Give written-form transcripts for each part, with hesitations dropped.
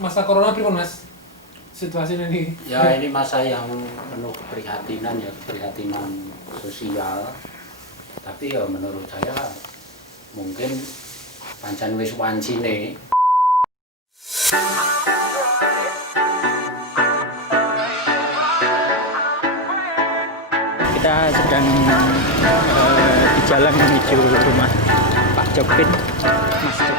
masa corona pripun Mas? Situasi ini. Ya ini masa yang penuh keprihatinan ya, keprihatinan sosial. Tapi ya menurut saya mungkin pancen wis wancine. Kita sedang di jalan menuju rumah Pak Jokpin, Mas Jok.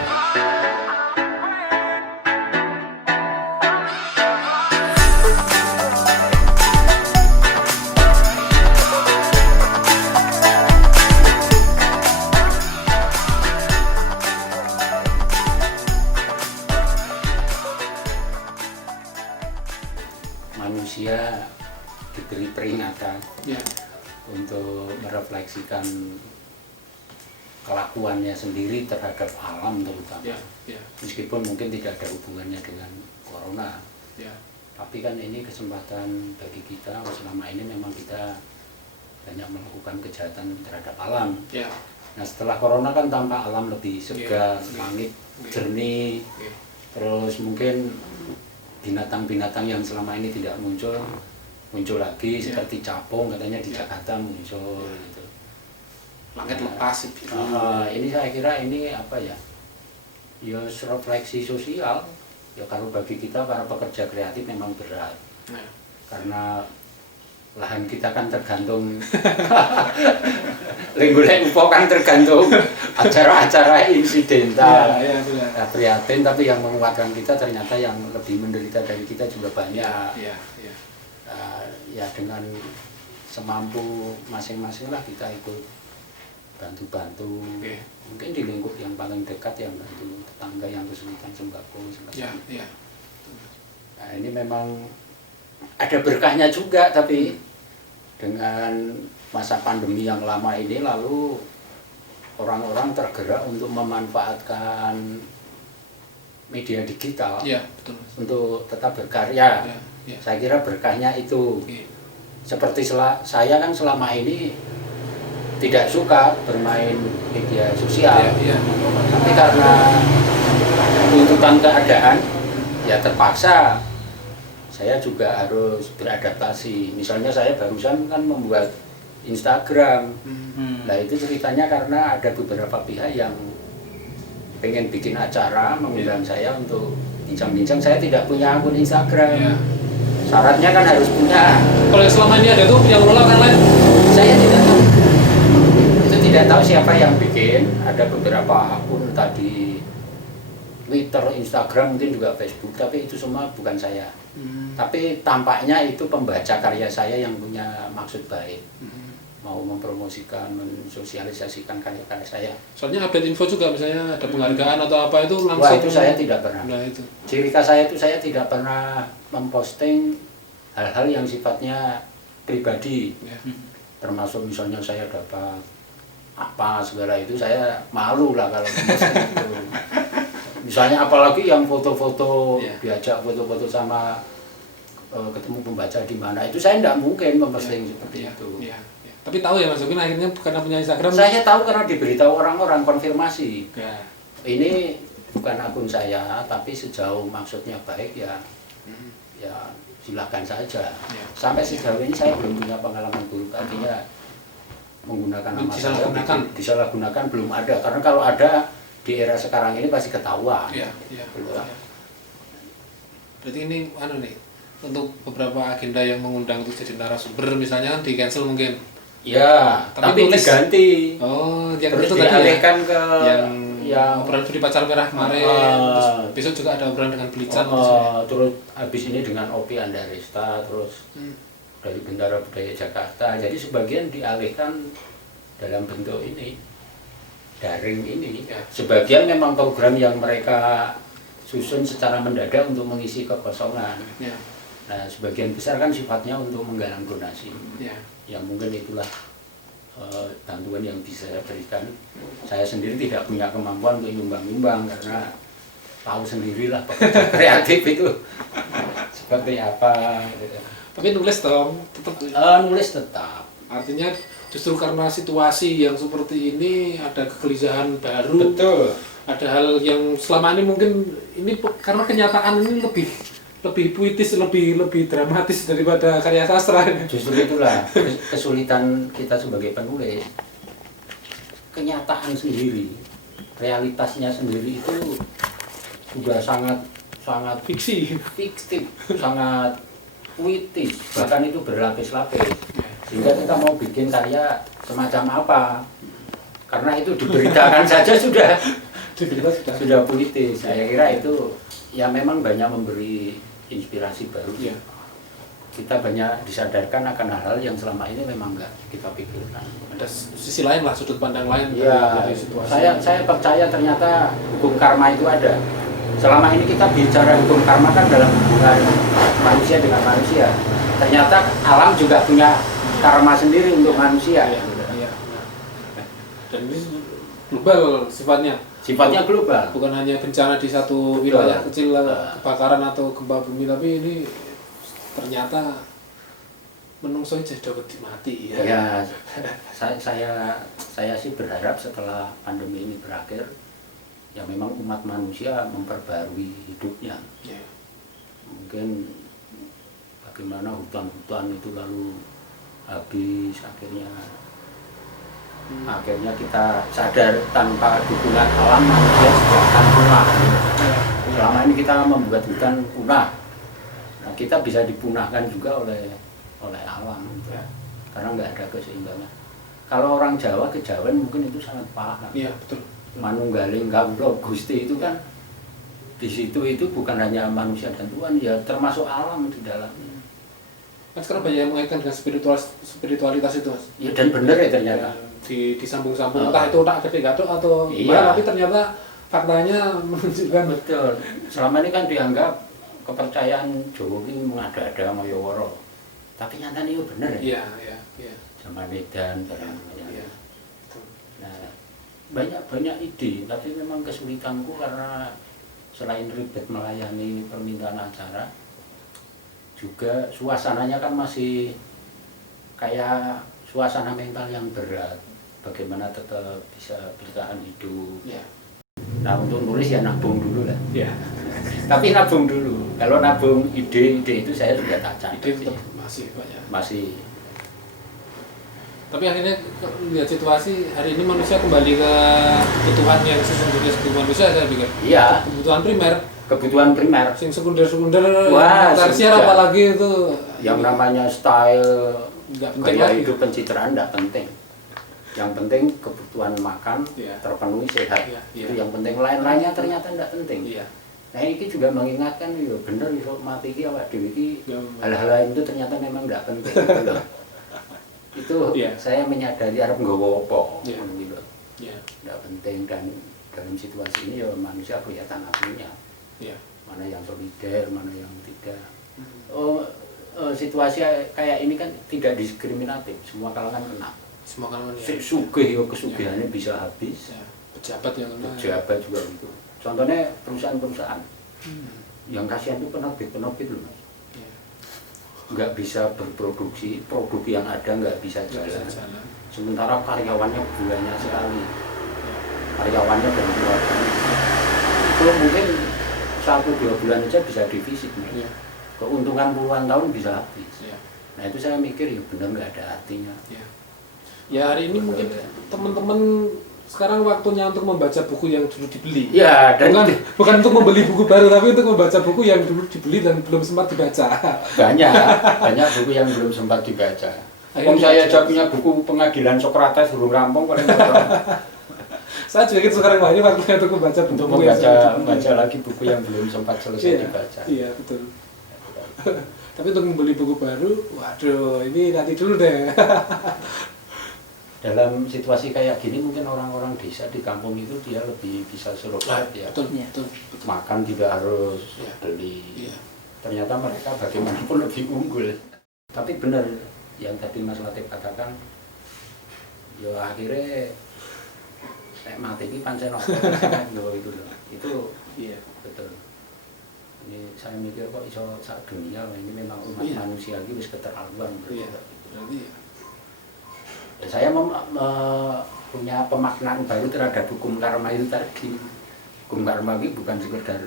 Manusia diberi peringatan Ya. untuk merefleksikan kelakuannya sendiri terhadap alam terutama. Ya. Ya. Meskipun mungkin tidak ada hubungannya dengan corona, Ya. tapi kan ini kesempatan bagi kita. Selama ini memang kita banyak melakukan kejahatan terhadap alam. Ya. Nah setelah corona kan tampak alam lebih segar, langit jernih, terus mungkin binatang-binatang yang selama ini tidak muncul lagi, seperti capung katanya di Jakarta muncul gitu. Langit lepas itu. Ini saya kira ini apa ya? Ya refleksi sosial. Ya kalau bagi kita para pekerja kreatif memang berat. Ya. Karena lahan kita kan tergantung lenggulek upo kan tergantung acara-acara insidental. Ya, benar. Ya, prihatin, tapi yang menguatkan kita ternyata yang lebih menderita dari kita juga banyak. Ya, ya. Ya dengan semampu masing-masing lah kita ikut bantu-bantu. Oke. Mungkin di lingkup yang paling dekat yang bantu tetangga yang kesulitan sembako semacam Ya, itu. ya. Nah ini memang ada berkahnya juga, tapi dengan masa pandemi yang lama ini lalu orang-orang tergerak untuk memanfaatkan media digital Ya, betul. untuk tetap berkarya. Ya, ya. Saya kira berkahnya itu. Oke. Seperti saya kan selama ini tidak suka bermain media sosial, Ya, ya. tapi karena tuntutan keadaan ya terpaksa saya juga harus beradaptasi. Misalnya saya barusan kan membuat Instagram. Nah itu ceritanya karena ada beberapa pihak yang pengen bikin acara mengundang saya untuk bincang-bincang. Saya tidak punya akun Instagram. Ya. Syaratnya kan harus punya. Kalau yang selama ini ada tuh yang ngelola orang lain. Saya tidak tahu. Itu tidak tahu siapa yang bikin. Ada beberapa akun tadi Twitter, Instagram, mungkin juga Facebook, tapi itu semua bukan saya. Tapi tampaknya itu pembaca karya saya yang punya maksud baik, mau mempromosikan, mensosialisasikan karya-karya saya. Soalnya update info juga, misalnya ada penghargaan atau apa itu langsung. Wah itu saya tidak pernah. Nah itu. Ciri khas saya itu saya tidak pernah memposting hal-hal yang sifatnya pribadi, Ya. termasuk misalnya saya dapat apa segala itu saya malu lah kalau memposting itu. Misalnya apalagi yang foto-foto, Ya. diajak foto-foto sama ketemu pembaca di mana, itu saya tidak mungkin memposting seperti Ya. itu. Ya. Ya. Tapi tahu ya Mas Jokpin akhirnya karena punya Instagram. Saya tahu karena diberitahu orang-orang, konfirmasi. Ya. Ini bukan akun saya, tapi sejauh maksudnya baik ya, ya silakan saja. Ya. Sampai sejauh ini saya belum punya pengalaman buruk, artinya menggunakan nama saya disalahgunakan belum ada. Karena kalau ada di era sekarang ini pasti ketahuan. Ya. Ya. Gitu. Ya. Berarti ini nih untuk beberapa agenda yang mengundang untuk jadi narasumber misalnya kan di cancel mungkin. Ya, Tapi tapi tulis. diganti. Oh, yang Terus itu tadi ya. dialihkan ke yang obrolan di Pacar Merah kemarin. Terus besok juga ada obrolan dengan Belican. terus habis ini dengan Opi Andaresta, terus dari Bendara Budaya Jakarta. Jadi sebagian dialihkan dalam bentuk ini, daring ini. Ya. Sebagian memang program yang mereka susun secara mendadak untuk mengisi kekosongan. Ya. Nah, sebagian besar kan sifatnya untuk menggalang donasi. Ya. Ya mungkin itulah bantuan yang bisa saya berikan. Saya sendiri tidak punya kemampuan untuk nyumbang-nyumbang karena tahu sendirilah pekerja kreatif itu seperti apa. Gitu. Tapi nulis dong, tetap. Nulis tetap. Artinya justru karena situasi yang seperti ini ada kegelisahan baru. Betul. ada hal yang selama ini mungkin ini karena kenyataan ini lebih puitis, lebih dramatis daripada karya sastra. Justru itulah kesulitan kita sebagai penulis. Kenyataan sendiri, realitasnya sendiri itu juga sangat Fiksi. fiktif, sangat puitis, bahkan itu berlapis-lapis. Sehingga kita mau bikin karya semacam apa, karena itu diberitakan saja sudah puitis. Saya kira itu ya memang banyak memberi inspirasi baru. Ya. Kita banyak disadarkan akan hal-hal yang selama ini memang nggak kita pikirkan. Ada sisi lain lah, sudut pandang lain Ya, dari situasi. saya percaya ternyata hukum karma itu ada. Selama ini kita bicara hukum karma kan dalam hubungan manusia dengan manusia. Ternyata alam juga punya karma sendiri untuk manusia. Iya. Dan ini global sifatnya. Sifatnya global. Bukan hanya bencana di satu wilayah kecil, kebakaran atau gempa bumi, tapi ini ternyata menungso sudah mati ya. Ya, saya sih berharap setelah pandemi ini berakhir, ya memang umat manusia memperbarui hidupnya. Ya. Mungkin bagaimana hutan-hutan itu lalu habis, akhirnya kita sadar tanpa dukungan alam manusia juga akan punah. Selama ini kita membuat hutan punah, nah, kita bisa dipunahkan juga oleh alam, gitu. Karena nggak ada keseimbangan. Kalau orang Jawa, kejawen mungkin itu sangat paham. Iya, betul. Manunggaling Kawula Gusti itu kan di situ itu bukan hanya manusia dan Tuhan, ya termasuk alam di dalamnya. Kan sekarang banyak yang mengaitkan dengan spiritualitas itu, Mas. Ya dan benar ya ternyata. Disambung-sambung, entah itu tak gede gaduh atau Iya. gimana, tapi ternyata faktanya menunjukkan Betul. Selama ini kan dianggap kepercayaan Jawa ini mengada-ada Mayawara. Tapi nyatanya itu benar ya. Iya. Zaman Medan barangnya. Iya. Nah, banyak ide, tapi memang kesulitanku karena selain ribet melayani permintaan acara, juga suasananya kan masih kayak suasana mental yang berat. Bagaimana tetap bisa bertahan hidup. Iya. Nah, untuk nulis ya nabung dulu lah. Iya. Tapi nabung dulu. Kalau nabung ide-ide itu saya sudah tak catat. Ide tetap masih banyak. Masih. Tapi akhirnya lihat situasi hari ini manusia kembali ke kebutuhan yang sesungguhnya sebagai manusia, saya pikir. Iya. Kebutuhan primer. Kebutuhan primer. Sing sekunder Wah, tersier sudah. apalagi itu. Yang namanya style, Nggak penting gaya lagi. hidup, pencitraan tidak penting. Yang penting kebutuhan makan Iya. terpenuhi sehat. Iya. Itu yang penting. Lain-lainnya ternyata tidak penting. Iya. Nah ini juga mengingatkan, ya bener iso mati iki awak dhewe iki Ya, hal-hal lain itu ternyata memang tidak penting. Gitu loh. Itu Iya. saya menyadari arep nggawa apa. Iya. Gitu loh. Iya. Tidak penting, dan dalam situasi ini ya manusia kelihatan akunya. Iya. Mana yang solider, mana yang tidak. Situasi kayak ini kan tidak diskriminatif, semua kalangan kena. Semua kan Sugih ya kesugihannya bisa habis, ya, pejabat yang kena. pejabat juga gitu. Contohnya perusahaan-perusahaan yang kasihan itu penerbit loh Mas. Iya. Nggak bisa berproduksi, produk yang ada nggak bisa Nggak bisa jalan. jalan. Sementara karyawannya banyak sekali, Iya. karyawannya dan keluarganya. Itu mungkin 1-2 bulan aja bisa defisit, Mas. Iya. Keuntungan puluhan tahun bisa habis. Iya. Nah itu saya mikir ya benar nggak ada artinya. Iya. Ya hari ini mungkin teman-teman sekarang waktunya untuk membaca buku yang dulu dibeli. Ya dan Bukan untuk membeli buku baru, tapi untuk membaca buku yang dulu dibeli dan belum sempat dibaca. banyak buku yang belum sempat dibaca. Akhirnya Saya baca. aja punya buku pengadilan Sokrates belum rampung paling Saya juga gitu sekarang, wah ini waktunya untuk membaca untuk buku yang sudah dibeli. membaca lagi buku yang belum sempat selesai Iya, dibaca. iya betul. Tapi untuk membeli buku baru, waduh ini nanti dulu deh. Dalam situasi kayak gini mungkin orang-orang desa di kampung itu dia lebih bisa survive ya. Betul, Iya. betul. Makan tidak harus Iya. beli. Iya. Ternyata mereka bagaimanapun lebih unggul. Tapi benar yang tadi Mas Latif katakan, ya akhirnya mati ini pancen itu loh. Itu Iya. betul. Ini saya mikir kok iso sak dunia ini memang umat Iya. manusia ini wis keterlaluan. Iya. Berarti ya. Ya, saya punya pemaknaan baru terhadap hukum karma itu tadi. hukum karma itu bukan sekedar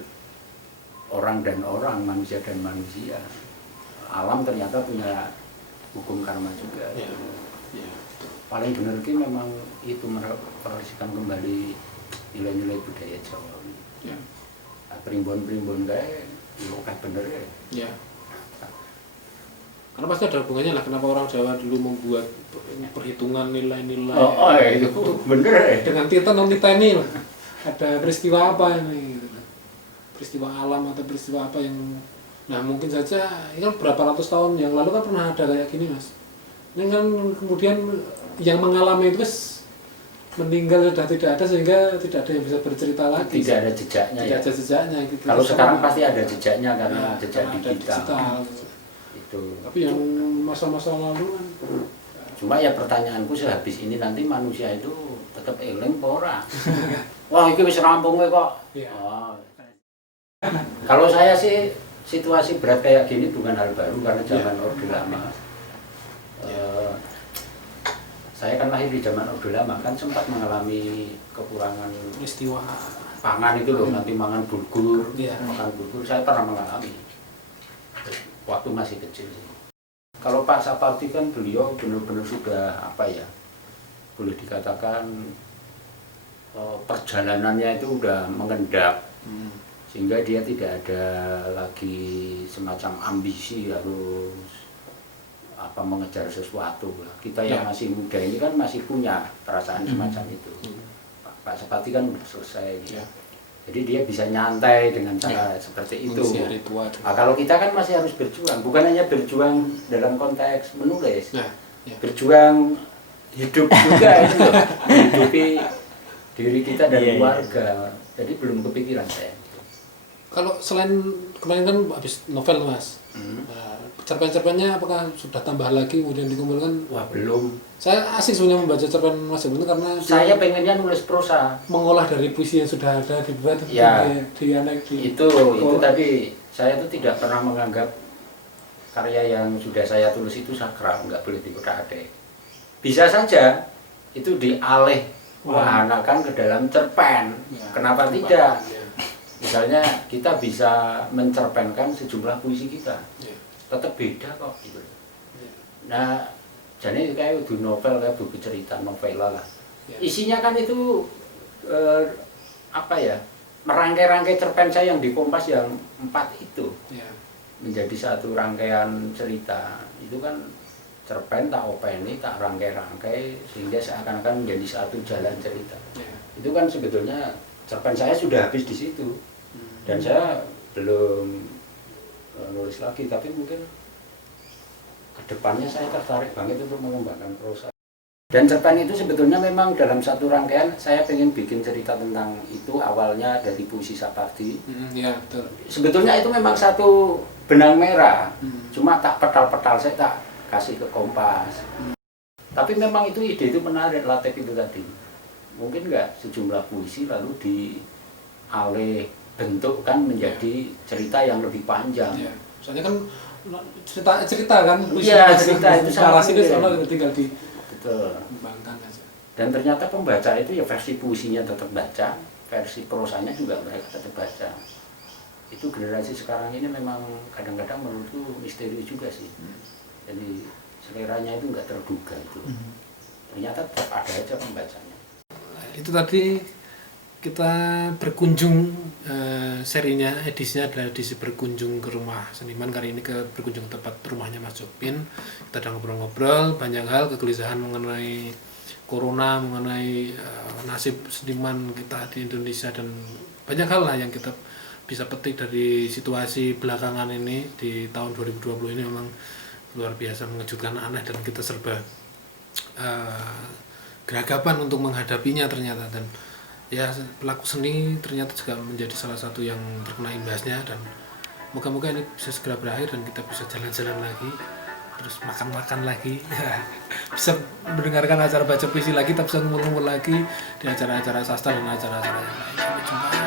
orang dan orang, manusia dan manusia. Alam ternyata punya hukum karma juga. Ya. Ya. Paling benar ki memang itu merefleksikan kembali nilai-nilai budaya Jawa. Ya. Primbon-primbon kayak yo kan bener ya. Ya. Karena pasti ada hubungannya lah kenapa orang Jawa dulu membuat perhitungan nilai-nilai. Itu bener ya. Dengan Titan non Titani lah. Ada peristiwa apa ini gitu. Peristiwa alam atau peristiwa apa yang mungkin saja ini kan berapa ratus tahun yang lalu kan pernah ada kayak gini Mas. Ini kan kemudian yang mengalami itu meninggal sudah tidak ada sehingga tidak ada yang bisa bercerita lagi. Tidak ada jejaknya. Tidak ada jejaknya gitu. Kalau sekarang pasti ada jejaknya karena jejak digital. Itu. Tapi yang masa-masa lalu kan cuma ya pertanyaanku sehabis ini nanti manusia itu tetap eling apa ora? Wah, iki wis rampung kok. Ya. Kalau saya sih situasi berat kayak gini bukan hal baru karena zaman Orde Lama. Saya kan lahir di zaman Orde Lama kan sempat mengalami kekurangan peristiwa pangan itu loh, nanti makan bulgur, ya. makan bulgur saya pernah mengalami waktu masih kecil. Kalau Pak Sapardi kan beliau benar-benar sudah apa ya, boleh dikatakan perjalanannya itu udah mengendap, sehingga dia tidak ada lagi semacam ambisi harus apa mengejar sesuatu. Kita yang masih muda ini kan masih punya perasaan semacam itu. Pak Sapardi kan udah selesai. Jadi dia bisa nyantai dengan cara seperti itu. Nah, kalau kita kan masih harus berjuang, bukan hanya berjuang dalam konteks menulis, berjuang hidup juga itu loh, menghidupi diri kita dan keluarga. Jadi belum kepikiran saya. Kalau selain kemarin kan habis novel Mas, cerpen-cerpennya apakah sudah tambah lagi kemudian dikumpulkan? Wah belum. Saya asik sebenarnya membaca cerpen Mas Joko karena saya pengennya nulis prosa. Mengolah dari puisi yang sudah ada dibuat itu tadi saya tuh tidak pernah menganggap karya yang sudah saya tulis itu sakral, nggak boleh dikotak-atik. Bisa saja itu dialih wahanakan ke dalam cerpen. Kenapa tidak? Misalnya kita bisa mencerpenkan sejumlah puisi kita, tetap beda kok gitu. Nah, jadi kayak buku novel, kayak buku cerita novela lah. Isinya kan itu apa ya, merangkai-rangkai cerpen saya yang di Kompas yang 4 itu menjadi satu rangkaian cerita. Itu kan cerpen tak openi, tak rangkai-rangkai sehingga seakan-akan menjadi satu jalan cerita. Itu kan sebetulnya cerpen saya sudah habis di situ. Dan saya belum nulis lagi, tapi mungkin kedepannya saya tertarik banget untuk mengembangkan prosa. Dan cerpen itu sebetulnya memang dalam satu rangkaian saya pengen bikin cerita tentang itu awalnya dari puisi Sapardi. Betul. Sebetulnya itu memang satu benang merah, cuma tak petal-petal saya tak kasih ke Kompas. Tapi memang itu ide itu menarik, Latif itu tadi. Mungkin nggak sejumlah puisi lalu dialih bentukkan menjadi cerita yang lebih panjang. Soalnya kan cerita kan, cerita itu narasi itu soalnya tinggal dikembangkan aja. Dan ternyata pembaca itu ya versi puisinya tetap baca, versi prosanya juga mereka tetap baca. Itu generasi sekarang ini memang kadang-kadang menurutku misteri juga sih. Jadi seleranya itu nggak terduga itu. Ternyata tetap ada aja pembacanya. Itu tadi kita berkunjung, serinya, edisinya adalah edisi berkunjung ke rumah seniman. Kali ini berkunjung ke tempat rumahnya Mas Jokpin. Kita udah ngobrol-ngobrol banyak hal, kegelisahan mengenai corona, mengenai nasib seniman kita di Indonesia, dan banyak hal lah yang kita bisa petik dari situasi belakangan ini. Di tahun 2020 ini memang luar biasa mengejutkan, aneh, dan kita serba geragapan untuk menghadapinya ternyata. Dan ya pelaku seni ternyata juga menjadi salah satu yang terkena imbasnya, dan moga-moga ini bisa segera berakhir dan kita bisa jalan-jalan lagi, terus makan-makan lagi, bisa mendengarkan acara baca puisi lagi, kita bisa ngumpul-ngumpul lagi di acara-acara sastra dan acara-acara yang lain. Sampai jumpa.